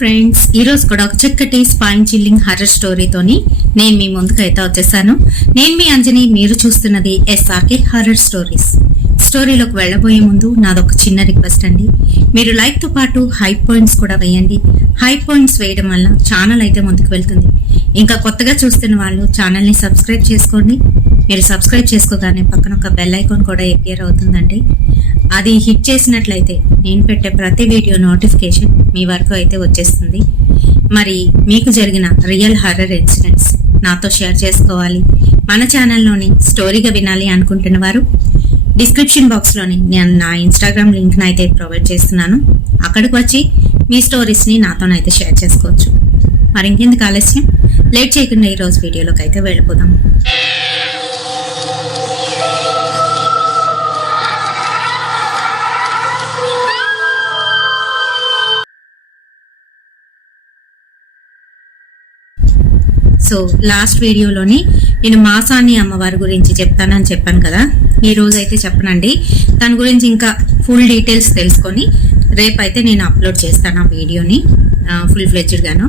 Friends, ఈ రోజు కూడా ఒక చక్కటి స్పైన్ చిల్లింగ్ హర్రర్ స్టోరీతోని నేను మీ ముందుకైతే వచ్చేసాను. నేను మీ అంజని, మీరు చూస్తున్నది SRK హర్రర్ స్టోరీస్. స్టోరీలోకి వెళ్ళబోయే ముందు నాదొక చిన్న రిక్వెస్ట్ అండి. మీరు లైక్ తో పాటు హై పాయింట్స్ కూడా వేయండి. హై పాయింట్స్ వేయడం వల్ల ఛానల్ అయితే ముందుకు వెళ్తుంది. ఇంకా కొత్తగా చూస్తున్న వాళ్ళు ఛానల్ ని సబ్స్క్రైబ్ చేసుకోండి. మీరు సబ్స్క్రైబ్ చేసుకోగానే పక్కన ఒక బెల్ ఐకాన్ కూడా అపియర్ అవుతుందండి. అది హిట్ చేసినట్లయితే నేను పెట్టే ప్రతి వీడియో నోటిఫికేషన్ మీ వరకు అయితే వచ్చేస్తుంది. మరి మీకు జరిగిన రియల్ హర్రర్ ఇన్సిడెంట్స్ నాతో షేర్ చేసుకోవాలి, మన ఛానల్లోని స్టోరీగా వినాలి అనుకుంటున్న వారు డిస్క్రిప్షన్ బాక్స్లోని నేను నా ఇన్స్టాగ్రామ్ లింక్ని అయితే ప్రొవైడ్ చేస్తున్నాను. అక్కడికి వచ్చి మీ స్టోరీస్ని నాతోనైతే షేర్ చేసుకోవచ్చు. మరి ఇంకెందుకు ఆలస్యం, లేట్ చేయకుండా ఈరోజు వీడియోలోకి అయితే వెళ్ళిపోదాం. సో లాస్ట్ వీడియోలోని నేను మాసాని అమ్మవారి గురించి చెప్తానని చెప్పాను కదా, ఈ రోజు అయితే చెప్పనండి. దాని గురించి ఇంకా ఫుల్ డీటెయిల్స్ తెలుసుకొని రేపైతే నేను అప్లోడ్ చేస్తాను ఆ వీడియోని ఫుల్ ఫ్లెడ్జ్డ్గాను.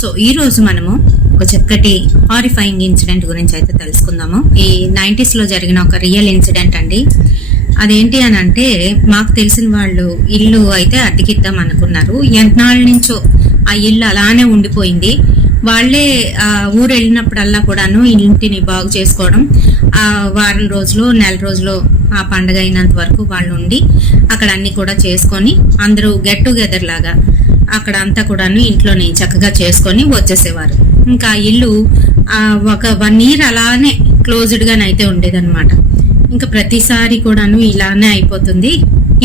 సో ఈ రోజు మనము ఒక చక్కటి హారిఫైయింగ్ ఇన్సిడెంట్ గురించి అయితే తెలుసుకుందాము. ఈ 90s లో జరిగిన ఒక రియల్ ఇన్సిడెంట్ అండి. అదేంటి అని అంటే, మాకు తెలిసిన వాళ్ళు ఇల్లు అయితే అద్దెకిద్దాం అనుకున్నారు. ఎంతనాళ్ళ నుంచో ఆ ఇల్లు అలానే ఉండిపోయింది. వాళ్ళే ఊరు వెళ్ళినప్పుడల్లా కూడాను ఇంటిని బాగు చేసుకోవడం, ఆ వారం రోజులు నెల రోజులు ఆ పండగ అయినంత వరకు వాళ్ళు ఉండి అక్కడ అన్ని కూడా చేసుకొని అందరూ గెట్ టుగెదర్ లాగా అక్కడ అంతా కూడాను ఇంట్లోనే చక్కగా చేసుకొని వచ్చేసేవారు. ఇంకా ఇల్లు ఒక 1 year అలానే క్లోజ్డ్ గానైతే ఉండేదన్నమాట. ఇంకా ప్రతిసారి కూడాను ఇలానే అయిపోతుంది.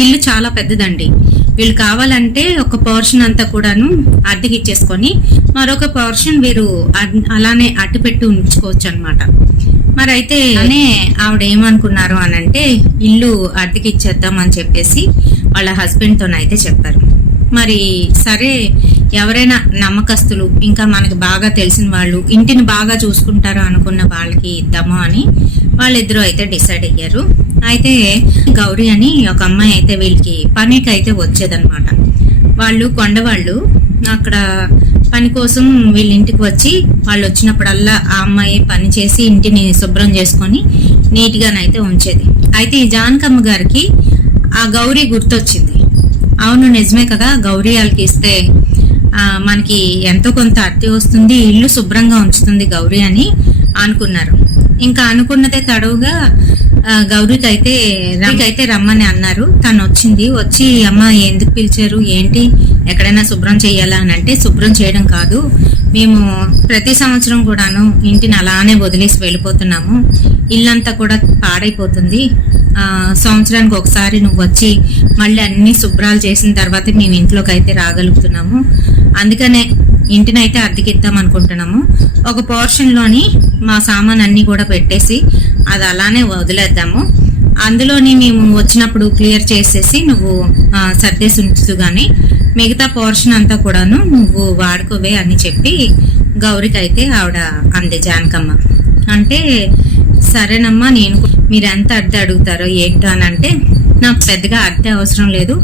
ఇల్లు చాలా పెద్దదండి. వీళ్ళు కావాలంటే ఒక పోర్షన్ అంతా కూడాను అద్దెకి ఇచ్చేసుకొని మరొక పోర్షన్ వీరు అలానే అట్టి పెట్టి ఉంచుకోవచ్చు అనమాట. మరి అయితే ఆవిడ ఏమనుకున్నారు అని అంటే, ఇల్లు అద్దెకి ఇచ్చేద్దాం అని చెప్పేసి వాళ్ళ హస్బెండ్ తోనైతే చెప్పారు. మరి సరే, ఎవరైనా నమ్మకస్తులు ఇంకా మనకి బాగా తెలిసిన వాళ్ళు ఇంటిని బాగా చూసుకుంటారు అనుకున్న వాళ్ళకి ఇద్దాము అని వాళ్ళిద్దరూ అయితే డిసైడ్ అయ్యారు. అయితే గౌరీ అని ఒక అమ్మాయి అయితే వీళ్ళకి పనికి అయితే వచ్చేదన్నమాట. వాళ్ళు కొండవాళ్ళు, అక్కడ పని కోసం వీళ్ళ ఇంటికి వచ్చి వాళ్ళు వచ్చినప్పుడల్లా ఆ అమ్మాయి పని చేసి ఇంటిని శుభ్రం చేసుకొని నీట్గానైతే ఉంచేది. అయితే ఈ జానకమ్మ గారికి ఆ గౌరీ గుర్తొచ్చింది. అవును, నిజమే కదా, గౌరీ వాళ్ళకి ఇస్తే మనకి ఎంతో కొంత అద్దె వస్తుంది, ఇల్లు శుభ్రంగా ఉంచుతుంది గౌరీ అని అనుకున్నారు. ఇంకా అనుకున్నదే తడవుగా గౌరీకి అయితే రమ్మని అన్నారు. తను వచ్చింది. వచ్చి, అమ్మ ఎందుకు పిలిచారు, ఏంటి, ఎక్కడైనా శుభ్రం చేయాలా అని అంటే, శుభ్రం చేయడం కాదు, మేము ప్రతి సంవత్సరం కూడాను ఇంటిని అలానే వదిలేసి వెళ్ళిపోతున్నాము, ఇల్లంతా కూడా పాడైపోతుంది, సంవత్సరానికి ఒకసారి నువ్వు వచ్చి మళ్ళీ అన్ని శుభ్రాలు చేసిన తర్వాత మేము ఇంట్లోకి అయితే రాగలుగుతున్నాము, అందుకనే ఇంటిని అయితే అద్దెకిద్దాం అనుకుంటున్నాము, ఒక పోర్షన్లోని మా సామాన్ అన్ని కూడా పెట్టేసి అది అలానే వదిలేద్దాము, అందులోని మేము వచ్చినప్పుడు క్లియర్ చేసేసి నువ్వు సర్దేసి ఉంచు కానీ మిగతా పోర్షన్ అంతా కూడాను నువ్వు వాడుకోవే అని చెప్పి గౌరికి అయితే ఆవిడ అంది జానకమ్మ. అంటే సరేనమ్మా, నేను మీరు ఎంత అద్దె అడుగుతారో ఏంటో అని అంటే, నాకు పెద్దగా అద్దె అవసరం లేదు,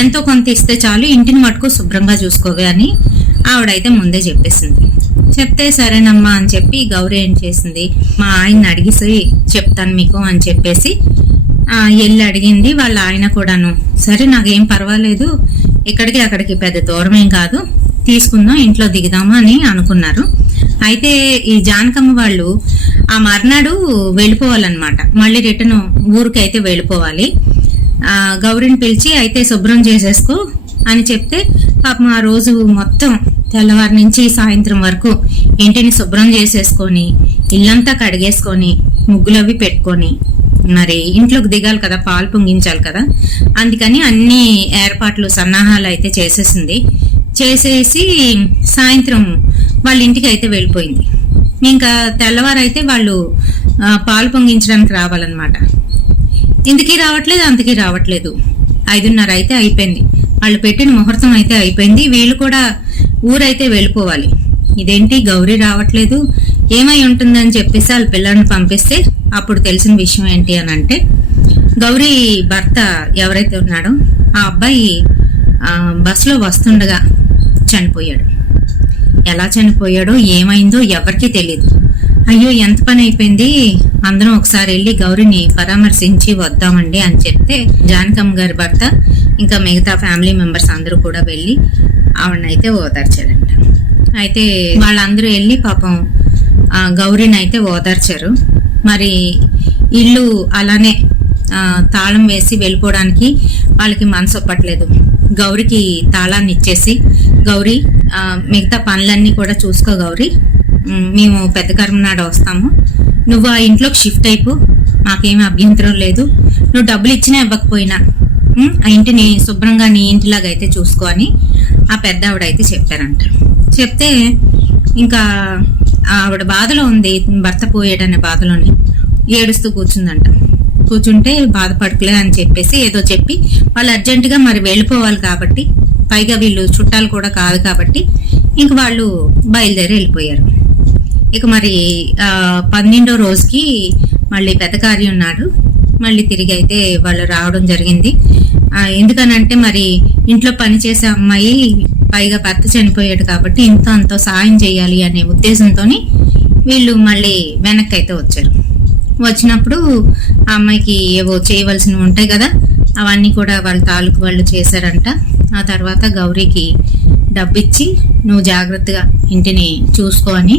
ఎంతో కొంత ఇస్తే చాలు, ఇంటిని మటుకు శుభ్రంగా చూసుకోవే అని ఆవిడైతే ముందే చెప్పేసింది. చెప్తే సరేనమ్మా అని చెప్పి గౌరీ ఏం చేసింది, మా ఆయన్ని అడిగేసి చెప్తాను మీకు అని చెప్పేసి వెళ్ళి అడిగింది. వాళ్ళ ఆయన కూడాను సరే నాకేం పర్వాలేదు, ఇక్కడికి అక్కడికి పెద్ద దూరం ఏం కాదు, తీసుకుందాం, ఇంట్లో దిగుదామా అని అనుకున్నారు. అయితే ఈ జానకమ్మ వాళ్ళు ఆ మర్నాడు వెళ్ళిపోవాలన్నమాట. మళ్ళీ రిటర్న్ ఊరికి అయితే వెళ్ళిపోవాలి. గౌరీని పిలిచి అయితే శుభ్రం చేసేసుకో అని చెప్తే, పాపం ఆ రోజు మొత్తం తెల్లవారి నుంచి సాయంత్రం వరకు ఇంటిని శుభ్రం చేసేసుకొని ఇల్లంతా కడిగేసుకొని ముగ్గులవి పెట్టుకొని మరి ఇంట్లోకి దిగాలి కదా, పాలు పొంగించాలి కదా, అందుకని అన్ని ఏర్పాట్లు సన్నాహాలు అయితే చేసేసింది. చేసేసి సాయంత్రం వాళ్ళ ఇంటికి అయితే వెళ్ళిపోయింది. ఇంకా తెల్లవారైతే వాళ్ళు పాలు పొంగించడానికి రావాలన్నమాట. ఇందుకీ రావట్లేదు, అంతకీ రావట్లేదు. 5:30 అయితే అయిపోయింది. వాళ్ళు పెట్టిన ముహూర్తం అయితే అయిపోయింది. వీళ్ళు కూడా ఊరైతే వెళ్ళిపోవాలి. ఇదేంటి గౌరీ రావట్లేదు, ఏమై ఉంటుందని చెప్పేసి వాళ్ళ పిల్లల్ని పంపిస్తే అప్పుడు తెలిసిన విషయం ఏంటి అని అంటే, గౌరీ భర్త ఎవరైతే ఉన్నాడో ఆ అబ్బాయి బస్సులో వస్తుండగా చనిపోయాడు. ఎలా చనిపోయాడో ఏమైందో ఎవరికీ తెలియదు. అయ్యో ఎంత పని అయిపోయింది, అందరం ఒకసారి వెళ్ళి గౌరిని పరామర్శించి వద్దామండి అని చెప్తే జానకమ్మ గారి భర్త ఇంకా మిగతా ఫ్యామిలీ మెంబర్స్ అందరూ కూడా వెళ్ళి ఆవిడనైతే ఓదార్చారంట. అయితే వాళ్ళందరూ వెళ్ళి పాపం గౌరిని అయితే ఓదార్చారు. మరి ఇల్లు అలానే తాళం వేసి వెళ్ళిపోవడానికి వాళ్ళకి మనసు ఒప్పట్లేదు. గౌరికి తాళాన్ని ఇచ్చేసి, గౌరీ మిగతా పనులన్నీ కూడా చూసుకో గౌరీ, మేము పెద్ద కర్మనాడు వస్తాము, నువ్వు ఆ ఇంట్లోకి షిఫ్ట్ అయిపో, మాకేమీ అభ్యంతరం లేదు, నువ్వు డబ్బులు ఇచ్చినా ఇవ్వకపోయినా ఆ ఇంటిని శుభ్రంగా నీ ఇంటిలాగా అయితే చూసుకో అని ఆ పెద్ద ఆవిడైతే చెప్పారంట. చెప్తే ఇంకా ఆవిడ బాధలో ఉంది, భర్త పోయాడనే బాధలోని ఏడుస్తూ కూర్చుందంట. కూర్చుంటే బాధపడకలే అని చెప్పేసి ఏదో చెప్పి వాళ్ళు అర్జెంటుగా మరి వెళ్ళిపోవాలి కాబట్టి, పైగా వీళ్ళు చుట్టాలు కూడా కాదు కాబట్టి ఇంక వాళ్ళు బయలుదేరి వెళ్ళిపోయారు. ఇక మరి 12వ రోజుకి మళ్ళీ పెద్ద కార్యం ఉన్నాడు. మళ్ళీ తిరిగి అయితే వాళ్ళు రావడం జరిగింది. ఎందుకనంటే మరి ఇంట్లో పనిచేసే అమ్మాయి, పైగా భర్త చనిపోయాడు కాబట్టి ఇంతో అంతో సాయం చేయాలి అనే ఉద్దేశంతో వీళ్ళు మళ్ళీ వెనక్కి అయితే వచ్చారు. వచ్చినప్పుడు ఆ అమ్మాయికి ఏవో చేయవలసినవి ఉంటాయి కదా, అవన్నీ కూడా వాళ్ళ తాలూకు వాళ్ళు చేశారంట. ఆ తర్వాత గౌరీకి డబ్బిచ్చి నువ్వు జాగ్రత్తగా ఇంటిని చూసుకో అని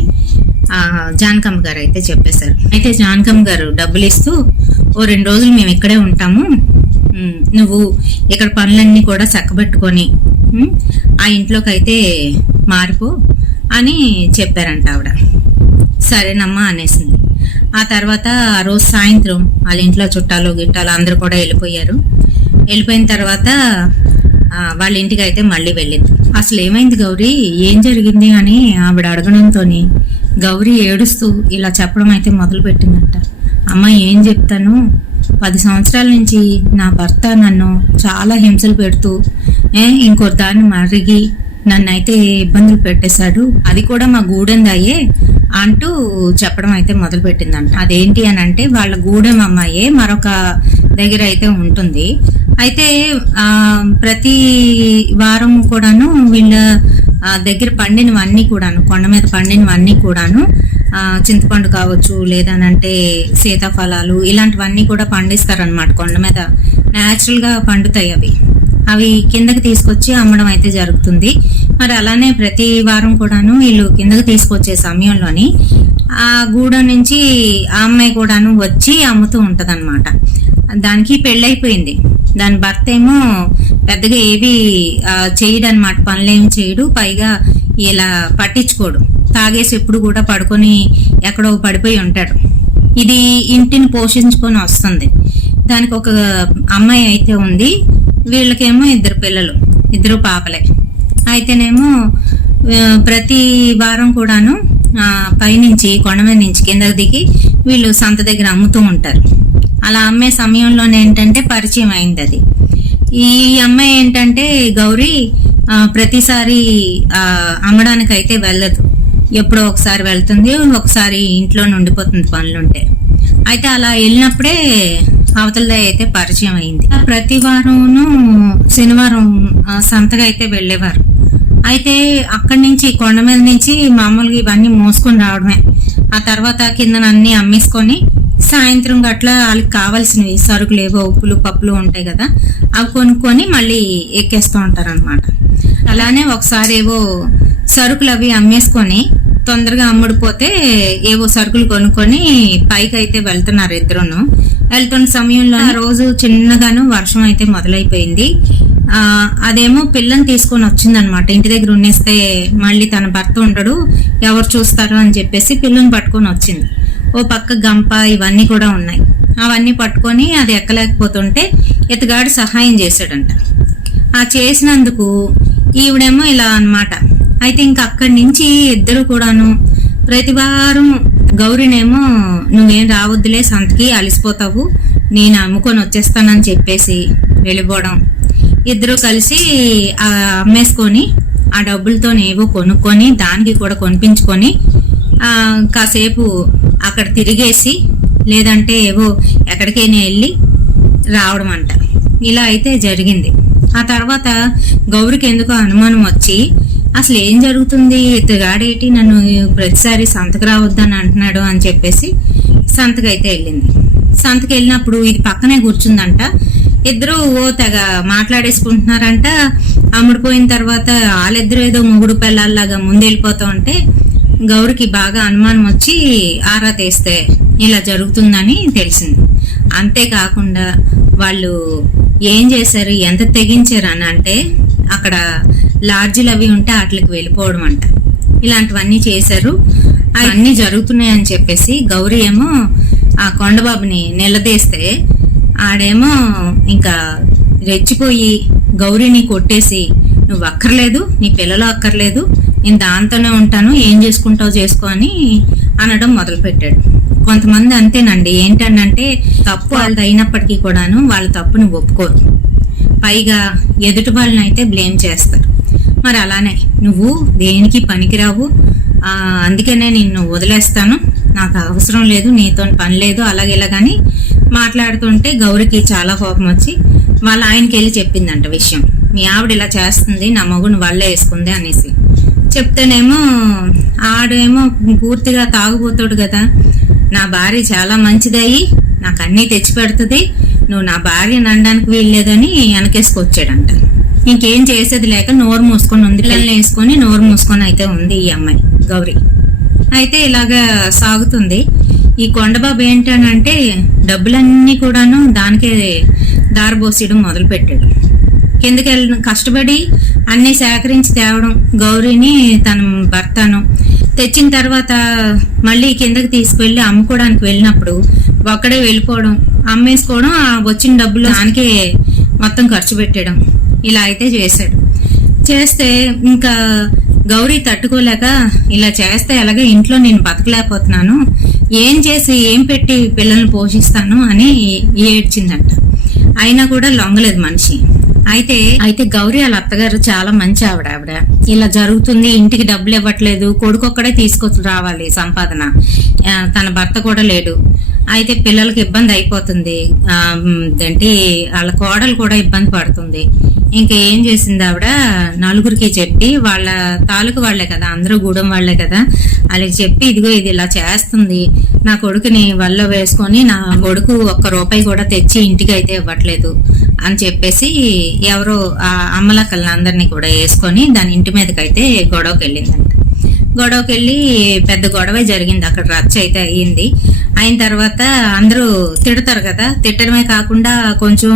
జానకమ్మ గారు అయితే చెప్పేశారు. అయితే జానకమ్మ గారు డబ్బులు ఇస్తూ, ఓ 2 రోజులు మేము ఇక్కడే ఉంటాము, నువ్వు ఇక్కడ పనులన్నీ కూడా చక్కబెట్టుకొని ఆ ఇంట్లోకి అయితే మారిపో అని చెప్పారంట ఆవిడ. సరేనమ్మా అనేసింది. ఆ తర్వాత ఆ రోజు సాయంత్రం వాళ్ళ ఇంట్లో చుట్టాలు గిట్టాలు అందరూ కూడా వెళ్ళిపోయారు. వెళ్ళిపోయిన తర్వాత వాళ్ళ ఇంటికి అయితే మళ్ళీ వెళ్ళింది. అసలు ఏమైంది గౌరీ, ఏం జరిగింది అని ఆవిడ అడగడంతో గౌరీ ఏడుస్తూ ఇలా చెప్పడం అయితే మొదలు పెట్టిందంట. అమ్మ ఏం చెప్తాను, 10 సంవత్సరాల నుంచి నా భర్త నన్ను చాలా హింసలు పెడుతూ ఇంకో దాన్ని మరిగి నన్ను అయితే ఇబ్బందులు పెట్టేశాడు, అది కూడా మా గూడెందాయే అంటూ చెప్పడం అయితే మొదలు పెట్టిందంట. అదేంటి అని అంటే వాళ్ళ గూడెం అమ్మాయే మరొక దగ్గర అయితే ఉంటుంది. అయితే ప్రతి వారం కూడాను వీళ్ళ దగ్గర పండినవన్నీ కూడాను, కొండ మీద పండినవన్నీ కూడాను, చింతపండు కావచ్చు, లేదనంటే సీతాఫలాలు, ఇలాంటివన్నీ కూడా పండిస్తారనమాట. కొండ మీద న్యాచురల్ గా పండుతాయి అవి. అవి కిందకి తీసుకొచ్చి అమ్మడం అయితే జరుగుతుంది. మరి అలానే ప్రతి వారం కూడాను వీళ్ళు కిందకి తీసుకొచ్చే సమయంలోని ఆ గూడెం నుంచి ఆ అమ్మాయి కూడాను వచ్చి అమ్ముతూ ఉంటది అనమాట. దానికి పెళ్ళైపోయింది. దాని భర్త ఏమో పెద్దగా ఏవి చేయడనమాట, పనులేమి చేయడు, పైగా ఇలా పట్టించుకోడు, తాగేసి ఎప్పుడు కూడా పడుకొని ఎక్కడో పడిపోయి ఉంటాడు. ఇది ఇంటిని పోషించుకొని వస్తుంది. దానికి ఒక అమ్మాయి అయితే ఉంది, వీళ్ళకేమో 2 పిల్లలు, 2 పాపలే. అయితేనేమో ప్రతి వారం కూడాను పైనుంచి కొండ మీద నుంచి కిందకి దిగి వీళ్ళు సంత దగ్గర అమ్ముతూ ఉంటారు. అలా అమ్మే సమయంలోనే ఏంటంటే పరిచయం అయింది అది. ఈ అమ్మాయి ఏంటంటే గౌరీ ప్రతిసారి అమ్మడానికి అయితే వెళ్ళదు, ఎప్పుడో ఒకసారి వెళ్తుంది, ఒకసారి ఇంట్లో ఉండిపోతుంది పనులుంటే. అయితే అలా వెళ్ళినప్పుడే అవతల అయితే పరిచయం అయింది. ప్రతి వారంను శనివారం సంతగా అయితే వెళ్ళేవారు. అయితే అక్కడి నుంచి కొండ మీద నుంచి మామూలుగా ఇవన్నీ మోసుకొని రావడమే. ఆ తర్వాత కింద అన్ని అమ్మేసుకొని సాయంత్రం గట్ల వాళ్ళకి కావాల్సినవి సరుకులు ఏవో ఉప్పులు పప్పులు ఉంటాయి కదా, అవి కొనుక్కొని మళ్ళీ ఎక్కేస్తూ ఉంటారు అనమాట. అలానే ఒకసారి ఏవో సరుకులు అవి అమ్మేసుకొని తొందరగా అమ్ముడిపోతే ఏవో సరుకులు కొనుక్కొని పైకి అయితే వెళ్తున్నారు ఇద్దరును. వెళ్తున్న సమయంలో ఆ రోజు చిన్నగాను వర్షం అయితే మొదలైపోయింది. అదేమో పిల్లని తీసుకొని వచ్చిందనమాట. ఇంటి దగ్గర ఉన్నేస్తే మళ్ళీ తన భర్త ఉండడు, ఎవరు చూస్తారు అని చెప్పేసి పిల్లని పట్టుకొని వచ్చింది. ఓ పక్క గంప ఇవన్నీ కూడా ఉన్నాయి. అవన్నీ పట్టుకొని అది ఎక్కలేకపోతుంటే ఇతగాడు సహాయం చేశాడంట. ఆ చేసినందుకు ఈవిడేమో ఇలా అన్నమాట. అయితే ఇంక అక్కడి నుంచి ఇద్దరు కూడాను ప్రతి వారం గౌరీనేమో నువ్వేం రావద్దులే సంతకి, అలిసిపోతావు, నేను అమ్ముకొని వచ్చేస్తానని చెప్పేసి వెళ్ళిపోవడం. ఇద్దరు కలిసి అమ్మేసుకొని ఆ డబ్బులతో ఏవో కొనుక్కొని దానికి కూడా కొనిపించుకొని కాసేపు అక్కడ తిరిగేసి లేదంటే ఏవో ఎక్కడికైనా వెళ్ళి రావడం అంట. ఇలా అయితే జరిగింది. ఆ తర్వాత గౌరికి ఎందుకో అనుమానం వచ్చి అసలు ఏం జరుగుతుంది, ఇతగాడేటి నన్ను ప్రతిసారి సంతకు రావద్దని అంటున్నాడు అని చెప్పేసి సంతకైతే వెళ్ళింది. సంతకు వెళ్ళినప్పుడు ఇది పక్కనే కూర్చుందంట. ఇద్దరు తెగ మాట్లాడేసుకుంటున్నారంట. అమ్ముడిపోయిన తర్వాత వాళ్ళిద్దరూ ఏదో మొగుడు పిల్లల్లాగా ముందు వెళ్ళిపోతా ఉంటే గౌరికి బాగా అనుమానం వచ్చి ఆరా తీస్తే ఇలా జరుగుతుందని తెలిసింది. అంతేకాకుండా వాళ్ళు ఏం చేశారు, ఎంత తెగించారు అని అంటే అక్కడ లాడ్జిలు అవి ఉంటే వాటికి వెళ్ళిపోవడం అంట. ఇలాంటివన్నీ చేశారు. అవన్నీ జరుగుతున్నాయని చెప్పేసి గౌరీ ఏమో ఆ కొండబాబుని నిలదీస్తే ఆడేమో ఇంకా రెచ్చిపోయి గౌరీని కొట్టేసి, నువ్వు అక్కర్లేదు, నీ పిల్లలు అక్కర్లేదు, నేను దాంతోనే ఉంటాను, ఏం చేసుకుంటావు చేసుకో అని అనడం మొదలుపెట్టాడు. కొంతమంది అంతేనండి, ఏంటంటే తప్పు వాళ్ళది అయినప్పటికీ కూడాను వాళ్ళ తప్పుని ఒప్పుకోరు, పైగా ఎదుటి వాళ్ళని అయితే బ్లేమ్ చేస్తారు. మరి అలానే నువ్వు దేనికి పనికిరావు, అందుకనే నిన్ను వదిలేస్తాను, నాకు అవసరం లేదు, నీతో పని లేదు, అలాగేలాగాని మాట్లాడుతుంటే గౌరికి చాలా కోపం వచ్చి వాళ్ళ ఆయనకి వెళ్ళి చెప్పిందంట విషయం. మీ ఆవిడ ఇలా చేస్తుంది, నా మగుని వల్ల వేసుకుంది అనేసి చెప్తేనేమో ఆడేమో పూర్తిగా తాగుపోతాడు కదా, నా భార్య చాలా మంచిదయ్యి నాకు అన్నీ తెచ్చి పెడుతుంది, నువ్వు నా భార్యని అనడానికి వీల్లేదని వెనకేసుకొచ్చాడంట. ఇంకేం చేసేది లేక నోరు మూసుకొని ఉంది, పిల్లల్ని వేసుకొని నోరు మూసుకొని అయితే ఉంది ఈ అమ్మాయి గౌరీ. అయితే ఇలాగా సాగుతుంది. ఈ కొండబాబు ఏంటనంటే డబ్బులన్నీ కూడాను దానికే దారబోసేయడం మొదలు పెట్టాడు. కిందకి వెళ్ళిన కష్టపడి అన్ని సేకరించి తేవడం, గౌరీని తన భర్తను తెచ్చిన తర్వాత మళ్ళీ కిందకి తీసుకువెళ్ళి అమ్ముకోవడానికి వెళ్ళినప్పుడు ఒక్కడే వెళ్ళిపోవడం, అమ్మేసుకోవడం, వచ్చిన డబ్బులు దానికే మొత్తం ఖర్చు పెట్టడం, ఇలా అయితే చేశాడు. చేస్తే ఇంకా గౌరీ తట్టుకోలేక ఇలా చేస్తే అలాగే ఇంట్లో నేను బతకలేకపోతున్నాను, ఏం చేసి ఏం పెట్టి పిల్లల్ని పోషిస్తాను అని ఏడ్చిందంట. అయినా కూడా లొంగలేదు మనిషి. అయితే గౌరీ వాళ్ళ అత్తగారు చాలా మంచి ఆవిడ ఇలా జరుగుతుంది, ఇంటికి డబ్బులు ఇవ్వట్లేదు, కొడుకొక్కడే తీసుకొచ్చి రావాలి సంపాదన, తన భర్త కూడా లేడు, అయితే పిల్లలకి ఇబ్బంది అయిపోతుంది, ఏంటి వాళ్ళ కోడలు కూడా ఇబ్బంది పడుతుంది. ఇంకా ఏం చేసింది ఆవిడ, నలుగురికి చెప్పి, వాళ్ళ తాలూకు వాళ్లే కదా, అందరూ గూడెం వాళ్లే కదా, వాళ్ళకి చెప్పి ఇదిగో ఇది ఇలా చేస్తుంది, నా కొడుకుని వల్ల వేసుకొని నా కొడుకు ఒక్క రూపాయి కూడా తెచ్చి ఇంటికి అయితే ఇవ్వట్లేదు అని చెప్పేసి ఎవరో ఆ అమ్మలక్కల్ని అందరినీ కూడా వేసుకొని దాని ఇంటి మీదకైతే గొడవకి వెళ్ళిందంట. గొడవకి వెళ్ళి పెద్ద గొడవే జరిగింది, అక్కడ రచ్చ అయితే అయ్యింది. అయిన తర్వాత అందరూ తిడతారు కదా, తిట్టడమే కాకుండా కొంచెం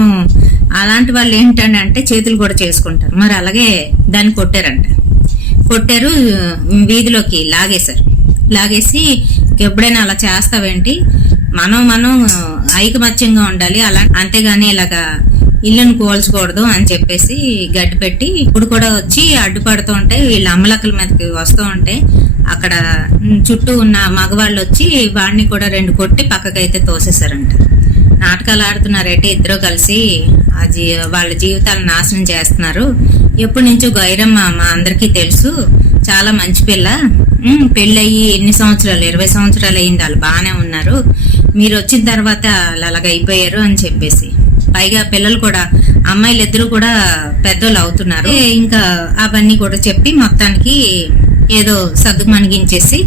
అలాంటి వాళ్ళు ఏంటంటే చేతులు కూడా చేసుకుంటారు. మరి అలాగే దాన్ని కొట్టారు, వీధిలోకి లాగేసి ఎప్పుడైనా అలా చేస్తావేంటి, మనం ఐకమత్యంగా ఉండాలి, అలా అంతేగాని ఇలాగా ఇల్లును కోల్చకూడదు అని చెప్పేసి గడ్డి పెట్టి ఇప్పుడు కూడా వచ్చి అడ్డుపడుతూ ఉంటే వీళ్ళ అమ్మలక్కల మీదకి వస్తూ ఉంటే అక్కడ చుట్టూ ఉన్న మగవాళ్ళు వచ్చి వాడిని కూడా 2 కొట్టి పక్కకైతే తోసేశారంట. నాటకాలు ఆడుతున్నారేంటి ఇద్దరు కలిసి వాళ్ళ జీవితాలను నాశనం చేస్తున్నారు. ఎప్పటి నుంచో గైరమ్మ మా అందరికీ తెలుసు, చాలా మంచి పిల్ల, పెళ్ళయి ఎన్ని సంవత్సరాలు 20 సంవత్సరాలు అయింది, వాళ్ళు బాగానే ఉన్నారు, మీరు వచ్చిన తర్వాత వాళ్ళు అలాగ అయిపోయారు అని చెప్పేసి, పైగా పిల్లలు కూడా అమ్మాయిలు ఇద్దరు కూడా పెద్దోళ్ళు అవుతున్నారు. ఇంకా అవన్నీ కూడా చెప్పి మొత్తానికి ఏదో సర్దుకు మణిగించేసి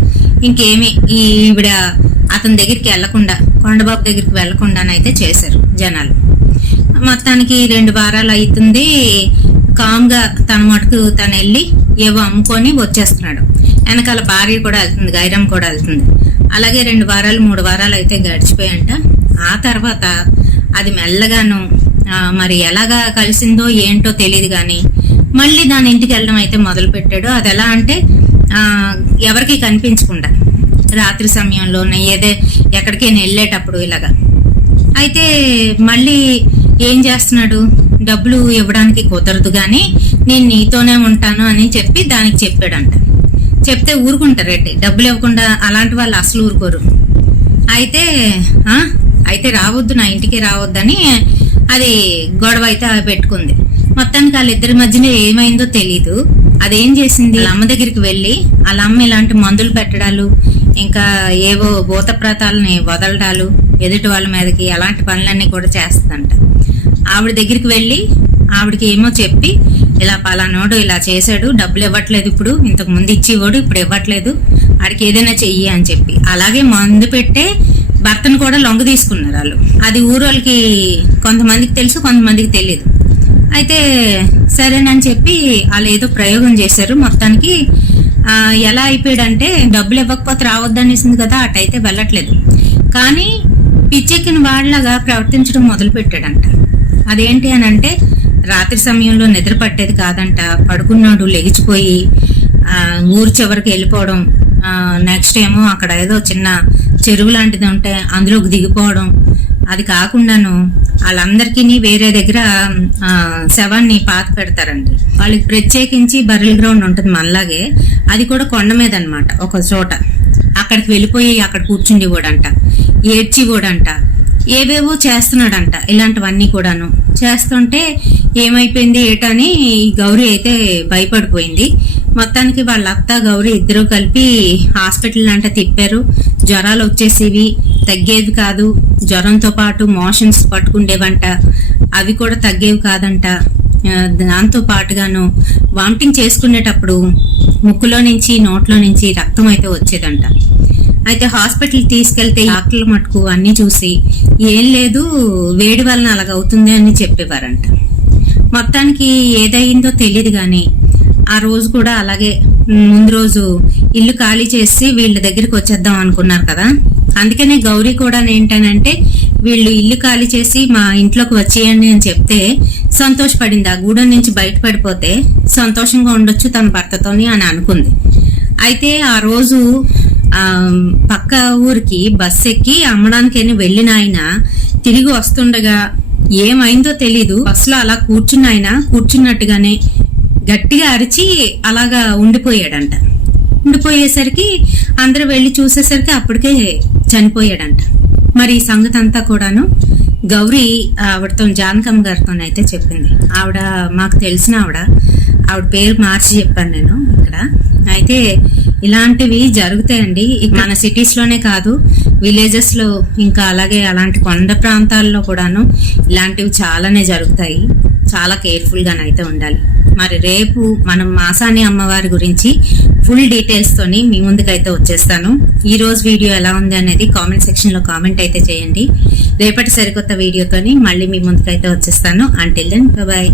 ఇంకేమి ఈవిడ అతని దగ్గరికి వెళ్లకుండా, కొండబాబు దగ్గరికి వెళ్లకుండానైతే చేశారు జనాలు. మొత్తానికి 2 వారాలు అవుతుంది, కామ్గా తన మటుకు తను వెళ్ళి ఏవో అమ్ముకొని వచ్చేస్తున్నాడు. వెనకాల భార్య కూడా వెళ్తుంది, గైరమ్మ కూడా వెళ్తుంది. అలాగే 2 వారాలు 3 వారాలు అయితే గడిచిపోయంట. ఆ తర్వాత అది మెల్లగాను మరి ఎలాగా కలిసిందో ఏంటో తెలియదు కానీ మళ్ళీ దాని ఇంటికి వెళ్ళడం అయితే మొదలు పెట్టాడు. అది ఎలా అంటే ఎవరికి కనిపించకుండా రాత్రి సమయంలోనే ఎక్కడికైనా వెళ్ళేటప్పుడు ఇలాగా. అయితే మళ్ళీ ఏం చేస్తున్నాడు, డబ్బులు ఇవ్వడానికి కుదరదు కానీ నేను నీతోనే ఉంటాను అని చెప్పి దానికి చెప్పాడంట. చెప్తే ఊరుకుంటారేంటి, డబ్బులు ఇవ్వకుండా అలాంటి వాళ్ళు అసలు ఊరుకోరు. అయితే రావద్దు, నా ఇంటికి రావద్దని అది గొడవ అయితే పెట్టుకుంది. మొత్తానికి వాళ్ళిద్దరి మధ్యన ఏమైందో తెలీదు. అదేం చేసింది, వాళ్ళ అమ్మ దగ్గరికి వెళ్ళి వాళ్ళ అమ్మ ఇలాంటి మందులు పెట్టడాలు, ఇంకా ఏవో భూత ప్రాతాలని వదలడాలు, ఎదుటి వాళ్ళ మీదకి అలాంటి పనులన్నీ కూడా చేస్తుందంట. ఆవిడ దగ్గరికి వెళ్ళి ఆవిడకి ఏమో చెప్పి ఇలా పలానోడు ఇలా చేశాడు, డబ్బులు ఇవ్వట్లేదు, ఇప్పుడు ఇంతకు ముందు ఇచ్చేవాడు ఇప్పుడు ఇవ్వట్లేదు, ఆడికి ఏదైనా చెయ్యి అని చెప్పి. అలాగే మందు పెట్టే భర్తను కూడా లొంగ తీసుకున్నారు వాళ్ళు. అది ఊరోళ్ళకి కొంతమందికి తెలుసు, కొంతమందికి తెలియదు. అయితే సరేనని చెప్పి వాళ్ళు ఏదో ప్రయోగం చేశారు. మొత్తానికి ఎలా అయిపోయాడంటే, డబ్బులు ఇవ్వకపోతే రావద్దనేసింది కదా, అటైతే వెళ్ళట్లేదు. కానీ పిచ్చెక్కిన వాళ్ళగా ప్రవర్తించడం మొదలు పెట్టాడంట. అదేంటి అని అంటే, రాత్రి సమయంలో నిద్ర పట్టేది కాదంట, పడుకున్నాడు లెగిచిపోయి ఊరు చివరికి వెళ్ళిపోవడం, నెక్స్ట్ ఏమో అక్కడ ఏదో చిన్న చెరువు లాంటిది ఉంటే అందులోకి దిగిపోవడం. అది కాకుండాను వాళ్ళందరికీ వేరే దగ్గర శవాన్ని పాత పెడతారండి. వాళ్ళకి ప్రత్యేకించి బరిల్ గ్రౌండ్ ఉంటుంది మనలాగే, అది కూడా కొండ మీద అనమాట ఒక చోట. అక్కడికి వెళ్ళిపోయి అక్కడ కూర్చుండి కూడంట, ఏడ్చి కూడంట, ఏవేవో చేస్తున్నాడంట. ఇలాంటివన్నీ కూడాను చేస్తుంటే ఏమైపోయింది ఏటని గౌరీ అయితే భయపడిపోయింది. మొత్తానికి వాళ్ళ అత్త గౌరీ ఇద్దరు కలిపి హాస్పిటల్ అంటే తిప్పారు. జ్వరాలు వచ్చేసేవి, తగ్గేవి కాదు. జ్వరంతో పాటు మోషన్స్ పట్టుకుండేవంట, అవి కూడా తగ్గేవి కాదంట. దాంతో పాటుగాను వామిటింగ్ చేసుకునేటప్పుడు ముక్కులో నుంచి నోట్లో నుంచి రక్తం అయితే వచ్చేదంట. అయితే హాస్పిటల్ తీసుకెళ్తే డాక్టర్ల మటుకు అన్ని చూసి ఏం లేదు, వేడి వలన అలాగ అవుతుంది అని చెప్పేవారంట. మొత్తానికి ఏదైందో తెలియదు గాని ఆ రోజు కూడా అలాగే ముందు రోజు ఇల్లు ఖాళీ చేసి వీళ్ళ దగ్గరికి వచ్చేద్దాం అనుకున్నారు కదా. అందుకనే గౌరీ కూడా ఏంటనంటే, వీళ్ళు ఇల్లు ఖాళీ చేసి మా ఇంట్లోకి వచ్చేయండి అని చెప్తే సంతోషపడింది. ఆ గూడెం నుంచి బయటపడిపోతే సంతోషంగా ఉండొచ్చు తన భర్తతోని అని అనుకుంది. అయితే ఆ రోజు పక్క ఊరికి బస్ ఎక్కి అమ్మడానికని వెళ్ళిన ఆయన తిరిగి వస్తుండగా ఏమైందో తెలీదు, బస్సులో అలా కూర్చున్నట్టుగానే గట్టిగా అరిచి అలాగా ఉండిపోయాడంట. ఉండిపోయేసరికి అందరూ వెళ్ళి చూసేసరికి అప్పటికే చనిపోయాడంట. మరి ఈ సంగతి అంతా కూడాను గౌరీ ఆవిడతో జానకమ్మ గారితో అయితే చెప్పింది. ఆవిడ మాకు తెలిసిన ఆవిడ పేరు మార్చి చెప్పాను నేను ఇక్కడ. అయితే ఇలాంటివి జరుగుతాయండి మన సిటీస్ లోనే కాదు, విలేజెస్ లో ఇంకా అలాగే అలాంటి కొండ ప్రాంతాల్లో కూడాను ఇలాంటివి చాలానే జరుగుతాయి. చాలా కేర్ఫుల్ గానైతే ఉండాలి. మరి రేపు మనం మాసాని అమ్మవారి గురించి ఫుల్ డీటెయిల్స్ తోని మీ ముందుకైతే వచ్చేస్తాను. ఈ రోజు వీడియో ఎలా ఉంది అనేది కామెంట్ సెక్షన్ లో కామెంట్ అయితే చేయండి. రేపటి సరికొత్త వీడియోతోని మళ్ళీ మీ ముందుకైతే వచ్చేస్తాను. Until then by.